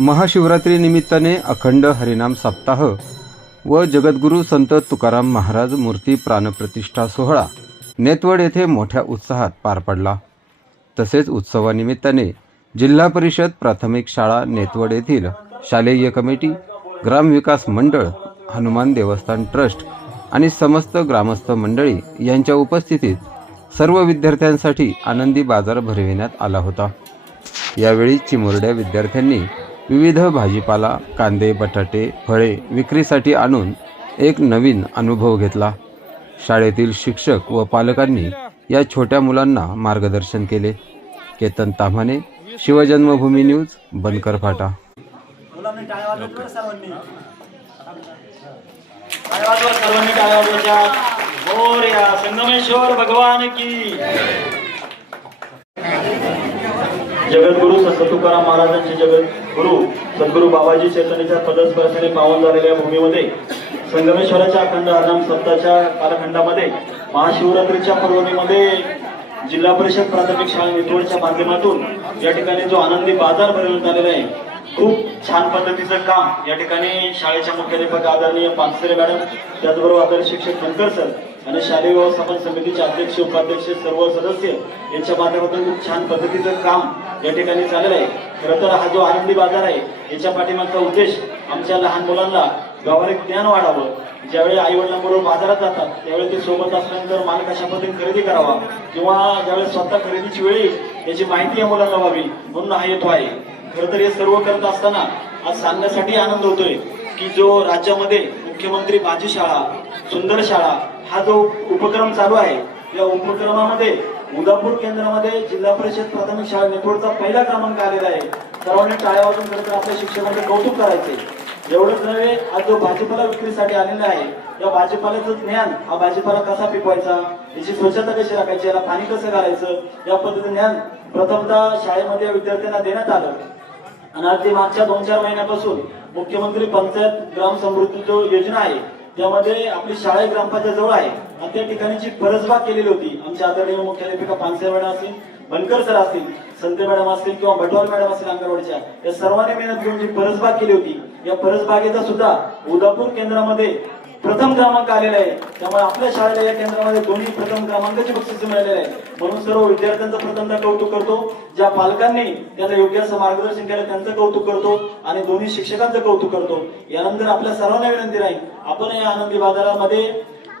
महाशिवरात्री निमित्ताने अखंड हरिनाम सप्ताह व जगद्गुरू संत तुकाराम महाराज मूर्ती प्राणप्रतिष्ठा सोहळा नेतवड येथे मोठ्या उत्साहात पार पडला. तसेच उत्सवानिमित्ताने जिल्हा परिषद प्राथमिक शाळा नेतवड येथील शालेय कमिटी ग्रामविकास मंडळ हनुमान देवस्थान ट्रस्ट आणि समस्त ग्रामस्थ मंडळी यांच्या उपस्थितीत सर्व विद्यार्थ्यांसाठी आनंदी बाजार भरविण्यात आला होता. यावेळी चिमुरड्या विद्यार्थ्यांनी विविध भाजीपाला कांदे बटाटे फळे विक्रीसाठी आणून एक नवीन अनुभव घेतला. शाळेतील शिक्षक व पालकांनी या छोट्या मुलांना मार्गदर्शन केले. केतन ताम्हाणे शिवजन्मभूमी न्यूज बनकर फाटा. संगमेश्वर भगवान की. जगद्गुरु संत तुकाराम महाराजांचे जगद्गुरु सद्गुरु बाबाजी चैतन्याच्या पदस्पर्शाने पावन झालेल्या भूमीमध्ये संगमेश्वराच्या अखंड आराम सप्ताच्या कालखंडामध्ये महाशिवरात्रीच्या पर्वणीमध्ये जिल्हा परिषद प्राथमिक शाळा नितवडच्या माध्यमातून या ठिकाणी जो आनंदी बाजार भरवण्यात आलेला आहे खूप छान पद्धतीचं काम या ठिकाणी शाळेच्या मुख्याध्यापक आदरणीय पानसरे मॅडम त्याचबरोबर आदरणीय शिक्षक बनकर सर आणि शालेय व्यवस्थापन समितीचे अध्यक्ष उपाध्यक्ष सर्व सदस्य यांच्या माध्यमातून खूप छान पद्धतीचं काम या ठिकाणी चाललेलं आहे. खरं तर हा जो आनंदी बाजार आहे याच्या पाठीमागचा उद्देश आमच्या लहान मुलांना व्यावहारिक ज्ञान वाढावं. ज्यावेळी आई वडिलांबरोबर बाजारात जातात त्यावेळी ते सोबत असल्यानंतर माल कशा पद्धतीने खरेदी करावा किंवा ज्यावेळेस स्वतः खरेदीची वेळी याची माहिती या मुलांना व्हावी म्हणून हा येतो आहे. खरं तर हे सर्व करत असताना आज सांगण्यासाठी आनंद होतोय की जो राज्यामध्ये मुख्यमंत्री माझी शाळा सुंदर शाळा हा जो उपक्रम चालू आहे या उपक्रमामध्ये उदापूर केंद्रामध्ये जिल्हा परिषद प्राथमिक शाळा नेटवर्कचा पहिला क्रमांक आलेला आहे. सर्वांनी टाळ्या वाजून खरं तर आपल्या शिक्षकांचे कौतुक करायचे. एवढंच नव्हे आज जो भाजीपाला विक्रीसाठी आलेला आहे या भाजीपाल्याचं ज्ञान हा भाजीपाला कसा पिकवायचा याची स्वच्छता कशी राखायची याला पाणी कसं घालायचं या पद्धतीने ज्ञान प्रथमतः शाळेमध्ये विद्यार्थ्यांना देण्यात आलं. आणि आज ते मागच्या दोन चार महिन्यापासून मुख्यमंत्री पंचायत ग्राम समृद्धी जो योजना आहे त्यामध्ये आपली शाळा ग्रामपंचायत जवळ आहे. आणि त्या ठिकाणी जी परसबाग केलेली होती. आमच्या आदरणीय मुख्याध्यापिका पानसे मॅडम असतील बनकर सर असतील संत मॅडम असतील किंवा भटवाल मॅडम असतील अंगणवाडीच्या या सर्वांनी मेहनत घेऊन जी परसबाग केली होती या परसबागेचा सुद्धा उदापूर केंद्रामध्ये प्रथम क्रमांक आलेला आहे. त्यामुळे आपल्या शाळेला या केंद्रामध्ये दोन्ही प्रथम क्रमांकाची बक्षीस मिळालेले आहे. म्हणून सर्व विद्यार्थ्यांचं प्रथमदा कौतुक करतो. ज्या पालकांनी त्यांना योग्य असं मार्गदर्शन केलं त्यांचं कौतुक करतो आणि दोन्ही शिक्षकांचं कौतुक करतो. यानंतर आपल्या सर्वांना विनंती राहील. आपण या आनंदी बाजारामध्ये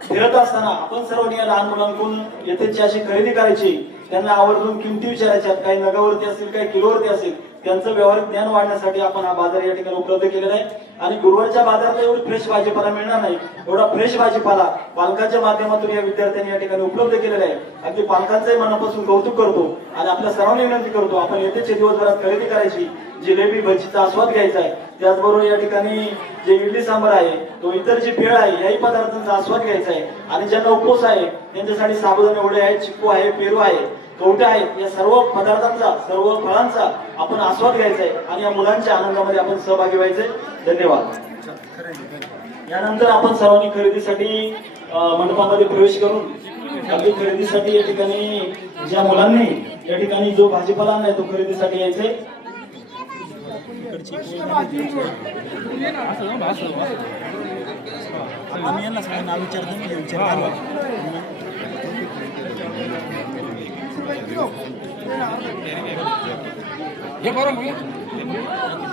फिरत असताना आपण सर्वांनी या लहान मुलांकडून येथेची अशी खरेदी करायची त्यांना आवर्जून किमती विचारायच्या काही नगावरती असतील काही किलोवरती असेल त्यांचं व्यवहारिक ज्ञान वाढण्यासाठी आपण हा बाजार या ठिकाणी उपलब्ध केलेला आहे. आणि गुरुवारच्या बाजारात एवढी फ्रेश भाजीपाला मिळणार नाही एवढा फ्रेश भाजीपाला पालकांच्या माध्यमातून या विद्यार्थ्यांनी या ठिकाणी उपलब्ध केलेला आहे. अगदी पालकांचंही मनापासून कौतुक करतो आणि आपल्या सर्वांनी विनंती करतो आपण येतेचे दिवसभरात खरेदी करायची जिलेबी भजीचा आस्वाद घ्यायचा आहे त्याचबरोबर या ठिकाणी जे इडली सांबार आहे तो इतर जे भेळ आहे याही पदार्थांचा आस्वाद घ्यायचा आहे. आणि ज्यांना उपवास आहे त्यांच्यासाठी साबुदाणे एवढे आहे चिक्कू आहे पेरू आहे कवटे आहेत या सर्व पदार्थांचा सर्व फळांचा आपण आस्वाद घ्यायचा आहे आणि या मुलांच्या आनंदामध्ये आपण सहभागी व्हायचंय धन्यवाद. यानंतर आपण सर्वांनी खरेदीसाठी मंडपामध्ये प्रवेश करून अगदी खरेदीसाठी या ठिकाणी ज्या मुलांनी या ठिकाणी जो भाजीपाला आणलाय तो खरेदीसाठी यायचे. आपण यांना सगळं नाव विचारतो मी विचारतो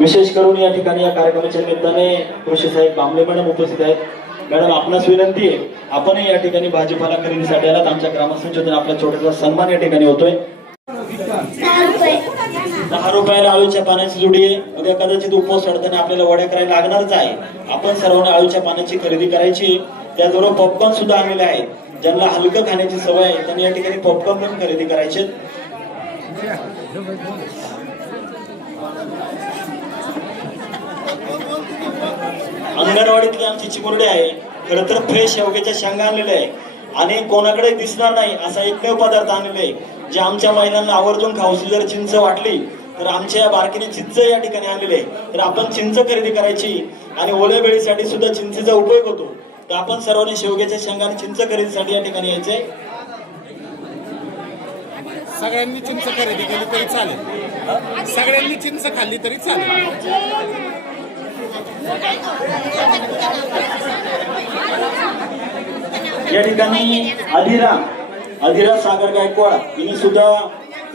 विशेष करून या ठिकाणी या कार्यक्रमाच्या निमित्ताने कृषी साहेब बांबले मॅडम उपस्थित आहेत. मॅडम आपणास विनंती आहे आपणही या ठिकाणी भाजीपाला खरेदीसाठी आलात. आमच्या ग्रामसंचोदन आपला छोटासा सन्मान या ठिकाणी होतोय. दहा रुपयाला आळूच्या पाण्याची जुडी आहे. उद्या कदाचित उपवास सोडताना आपल्याला वड्या करायला लागणारच आहे. आपण सर्वांना आळूच्या पाण्याची खरेदी करायची. त्याचबरोबर पॉपकॉर्न सुद्धा आणलेले आहे ज्यांना हलकं खाण्याची सवय आहे त्यांनी या ठिकाणी पॉपकॉर्न पण खरेदी करायचे. अंगणवाडीतली आमची चिमुरडी आहे. खरं तर फ्रेश शेवग्याच्या शेंगा आणलेल्या आहे. आणि कोणाकडे दिसणार नाही असा एकमेव पदार्थ आणलेला आहे. जे आमच्या महिलांना आवर्जून खाऊशी जर चिंच वाटली तर आमच्या या बारकीने चिंच या ठिकाणी आणलेले आहे. तर आपण चिंच खरेदी करायची आणि ओल्या वेळीसाठी सुद्धा चिंचेचा उपयोग होतो. तर आपण सर्वांनी शेवग्याच्या शेंगा चिंच खरेदीसाठी या ठिकाणी यायचंय सगळ्यांनी चिंच खरेदी केली तरी चालेल. सगळ्यांनी चिंच खाल्ली तरी चालेल. या ठिकाणी अधिरा अधिरा सागर गायकवाड हिने सुद्धा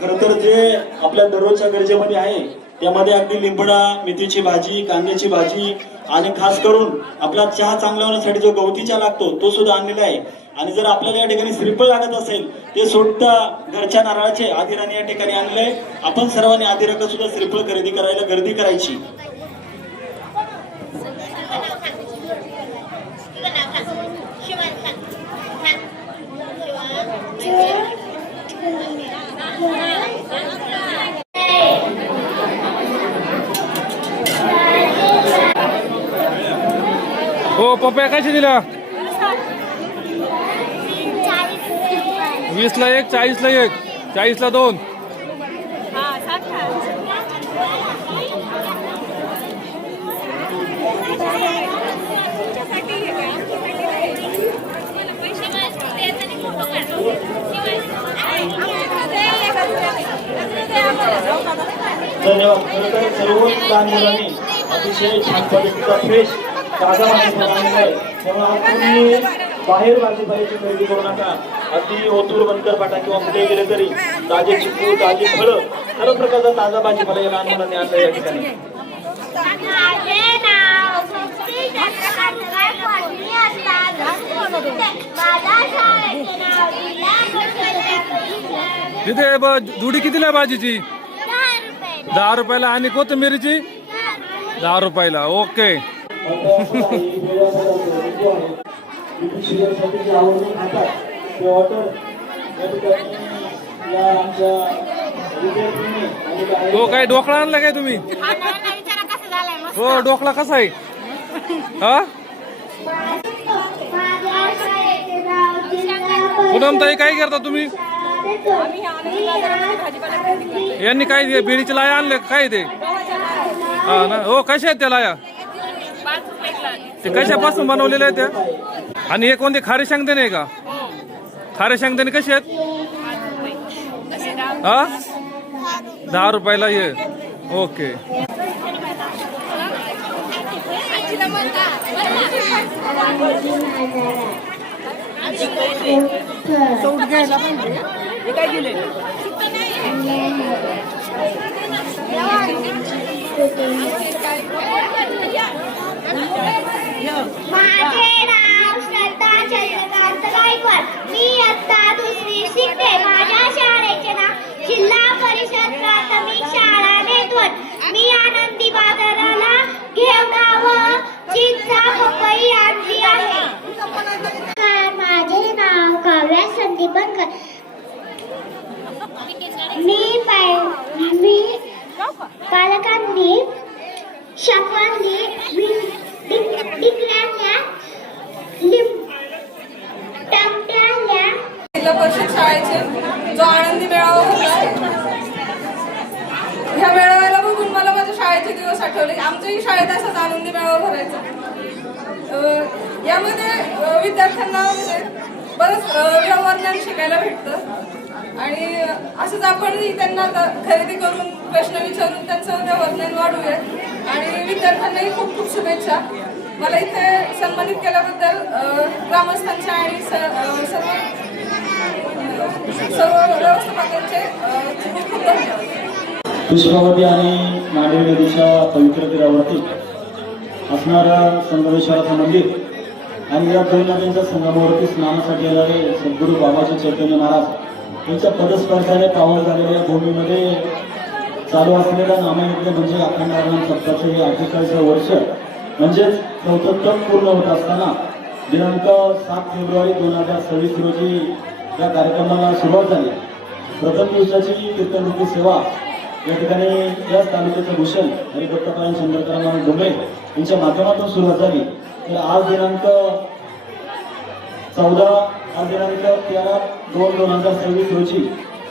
खर तर जे आपल्या दररोजच्या गरजेमध्ये आहे त्यामध्ये अगदी लिंबडा मेथीची भाजी कांद्याची भाजी आणि खास करून आपला चहा चांगला होण्यासाठी जो गवती चहा लागतो तो सुद्धा आणलेला आहे. आणि जर आपल्याला या ठिकाणी श्रीफळ लागत असेल ते सुद्धा घरच्या नारळाचे आदिराने या ठिकाणी आणलंय. आपण सर्वांनी आदिराकडे सुद्धा श्रीफळ खरेदी करायला गर्दी करायची. हो पप्या कशी दिला? वीसला एक चाळीसला एक. चाळीसला दोन. धन्यवाद. सर्व लहान मुलांनी अतिशय छान पद्धतीचा फ्रेश ताजा त्यामुळे तुम्ही बाहेर भाजीपाल्याची खरेदी करू नका. अगदी ओतूर बनकर पाटा किंवा कुठे गेले तरी ताजे चिकू ताजी फळं सर्व प्रकारचा ताजा भाजीपाला या लहान मुलांनी आणला या ठिकाणी. तिथे ब- जुडी कितीला आहे भाजीची? दहा रुपयाला आणि कोथिंबीरीची? दहा रुपयाला ओके. हो काय ढोकळा आणला काय तुम्ही? हो ढोकळा कसा आहे? हा? माझ्या ताई काय करता तुम्ही? यांनी काय ते लाया आणले काय ते? हा ना? हो कशा आहेत त्या लाया? ते कशापासून बनवलेलं आहे ते? आणि हे कोणते खारे शेंगदाणे आहे का? खारे शेंगदाणे कसे आहेत? हा? दहा रुपयाला ये. ओके. माझे मी आनंदी बाजाराला घेवडा चिंचा पपई आणली आहे नमस्कार माझे नाव काव्या संदीपनकर मी पाय मी पालकांनी शाखांनी डिकऱ्यांच्या लिंब टमट्याल्या जिल्हा परिषद शाळेचे जो आनंदी मेळावा होता ह्या मेळाव्याला बघून मला माझ्या शाळेचे दिवस आठवले. आमच्याही शाळेत असाच आनंदी मेळावा भरायचा. यामध्ये विद्यार्थ्यांना म्हणजे बरंच व्यवहार ज्ञान शिकायला भेटतं. आणि असंच आपणही त्यांना आता खरेदी करून प्रश्न विचारून त्यांचं व्यवहार ज्ञान वाढवूया. आणि विद्यार्थ्यांनाही खूप खूप शुभेच्छा. मला इथे सन्मानित केल्याबद्दल ग्रामस्थांच्या आणि स- सर्व सर्व व्यवस्थापकांचे खूप खूप धन्यवाद. पुष्पावती आणि मांडवी नदीच्या पवित्र तीरावरती असणारं संगमेश्वराचं मंदिर आणि या दोन नद्यांच्या संगमावरती स्नानासाठी येणारे सद्गुरू बाबाजी चैतन्य महाराज यांच्या पदस्पर्शाने पावर झालेल्या या भूमीमध्ये चालू असलेला नामयज्ञ म्हणजे अखंड हरिनाम सप्ताचं हे अठ्ठेचाळीसं वर्ष म्हणजेच चौथं पूर्ण होत असताना दिनांक सात फेब्रुवारी दोन हजार सव्वीस रोजी या कार्यक्रमाला सुरुवात झाली. प्रथम दिवसाची कीर्तनरूपी सेवा या ठिकाणी याच तालुक्याचे भूषण आणि दत्तपायन चंद्रकराम डोंबे यांच्या माध्यमातून सुरुवात झाली. तर आज दिनांक चौदा आज दिनांक तेरा दोन दोन हजार सव्वीस रोजी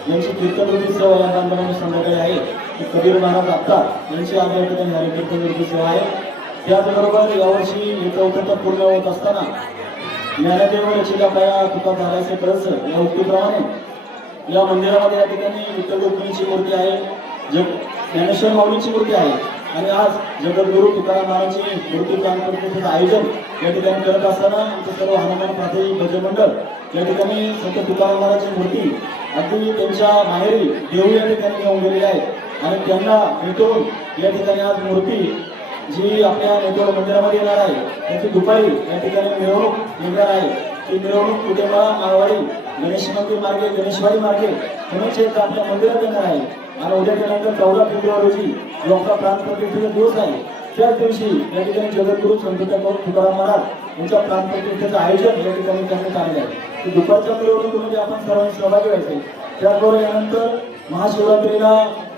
यांची कीर्तनवृत्ती सेवा या बांधवांनी संध्याकाळी आहे. कबीर महाराज आत्ता यांची आज या ठिकाणी कीर्तनवृत्ती सेवा आहे. त्याचबरोबर यावर्षी हे चौथं पूर्ण होत असताना ज्ञानदेव रचिका पाया तुका झाल्याचे कळस या उक्तीप्रमाणे या मंदिरामध्ये या ठिकाणी विठ्ठल रुक्मिणीची मूर्ती आहे. जग ज्ञानेश्वर माऊलीची मूर्ती आहे. आणि आज जगद्गुरु तुकाराम महाराजांची मूर्ती प्राणप्रतिष्ठेचं आयोजन या ठिकाणी करत असताना आमचं सर्व हनुमान प्राथमिक भजमंडळ या ठिकाणी संत तुकाराम महाराजांची मूर्ती अगदी त्यांच्या माहेरी देऊ या ठिकाणी घेऊन गेलेली आहे. आणि त्यांना भेटून या ठिकाणी आज मूर्ती जी आपल्या नेतोड मंदिरामध्ये येणार आहे त्याची दुपारी या ठिकाणी मिरवणूक निघणार आहे. ती मिरवणूक कुटेमा माळवाडी गणेश मंदिर मार्गे गणेशवाडी मार्गे पुण्याच्या आपल्या मंदिरात येणार आहे. आणि उद्या त्यानंतर चौदा फेब्रुवारी रोजी जो आपला प्राणप्रतिष्ठेचा दिवस आहे. त्याच दिवशी या ठिकाणी जगद्गुरु संत तुकाराम महाराज यांच्या प्राणप्रतिष्ठेचं आयोजन या ठिकाणी करण्यात आलेलं आहे. दुपारच्या मिरवणुकीमध्ये आपण सर्वांनी सहभागी व्हायचे त्याचबरोबर यानंतर महाशिवरात्रीला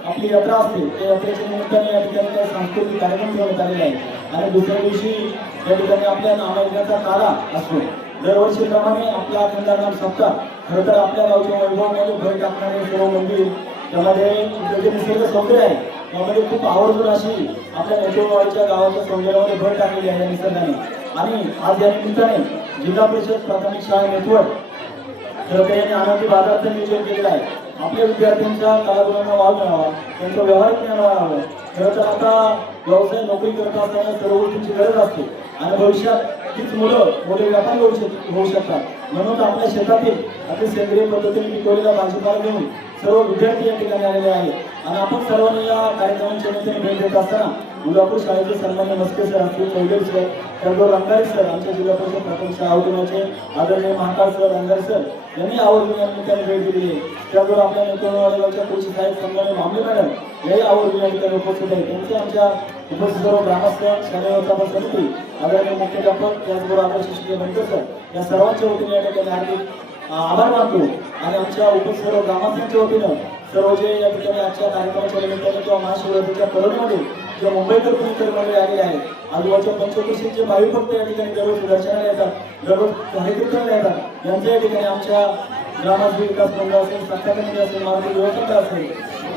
आपली यात्रा असते. त्या यात्रेच्या निमित्ताने या ठिकाणी काही सांस्कृतिक कार्यक्रम ठेवण्यात आलेले आहे आणि दुसऱ्या दिवशी या ठिकाणी आपल्या नामायकाचा काळा असतो. दरवर्षीप्रमाणे आपला अखंडानाम सप्ताह खरं तर आपल्या गावच्या वैभवामध्ये भर टाकणारे सर्व मंदिर त्यामध्ये जे निसर्ग सौंदर्य आहे त्यामध्ये खूप आवर्जून अशी आपल्या नेतृत्वाच्या गावाच्या सौंदर्यामध्ये भर टाकलेली आहे निसर्गाने. आणि आज या निमित्ताने जिल्हा परिषद प्राथमिक शाळा नेटवर्क खरं तर यांनी आनंदी बाजाराचं नियोजन केलेलं आहे. आपल्या विद्यार्थ्यांच्या कलागुणांना वाव मिळावा त्यांचं व्यवहार ज्ञान वाढावं खरं तर आता व्यवसाय नोकरी करत असताना सर्व गोष्टींची गरज असते. आणि भविष्यात तीच मुलं मोठे व्यापारी होऊ शक होऊ शकतात. म्हणून आपल्या शेतातील आपल्या सेंद्रिय पद्धतीने पिकवलेला भाजीपाला घेऊन सर्व विद्यार्थी या ठिकाणी आलेले आहेत. आणि आपण सर्वांनी या कार्यक्रमाच्या निमित्ताने भेट देत असताना मुलापूर शाळेचे सन्मान्य मस्के सर असतील चौधरी सर त्याचबरोबर रंगारी सर आमच्या जिल्हा परिषद प्राथमिक शाळा उद्योगाचे आदरणीय महाकाळ सर रंगारी सर यांनी आवर्जून या निमित्ताने भेट दिली आहे. त्याबरोबर आपल्या नेतृत्वाच्या कृषी साहेब सन्मान्य मामले मॅडम याही आवर्जून या ठिकाणी उपस्थित आहेत. त्यांचे आमच्या उपस्थित सर्व ग्रामस्थ शालेय व्यवस्थापन समिती आदरणीय मुख्याध्यापक त्याचबरोबर आदर्श शिक्षक बनकर सर या सर्वांच्या वतीने या ठिकाणी हार्दिक आभार मानतो. आणि आमच्या उपस्थित सर्व ग्रामस्थांच्या वतीनं सर्व जे या ठिकाणी आजच्या कार्यक्रमाच्या निमित्ताने किंवा महाशिवरात्रीच्या करोडमध्ये किंवा मुंबईकर कुणी मंडळी आलेले आहेत. आजूबाजूच्या पंचकृषीचे भाविक भक्त या ठिकाणी दररोज दर्शनाला येतात दररोज कार्यकर्त्याला येतात यांच्या या ठिकाणी आमच्या ग्रामातील विकास मंडळ असेल सत्ता असेल मारुती व्यवस्था असेल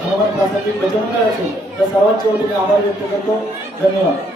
हनुमान प्रासंगिक भजन असेल त्या सर्वांच्या वतीने आभार व्यक्त करतो. धन्यवाद.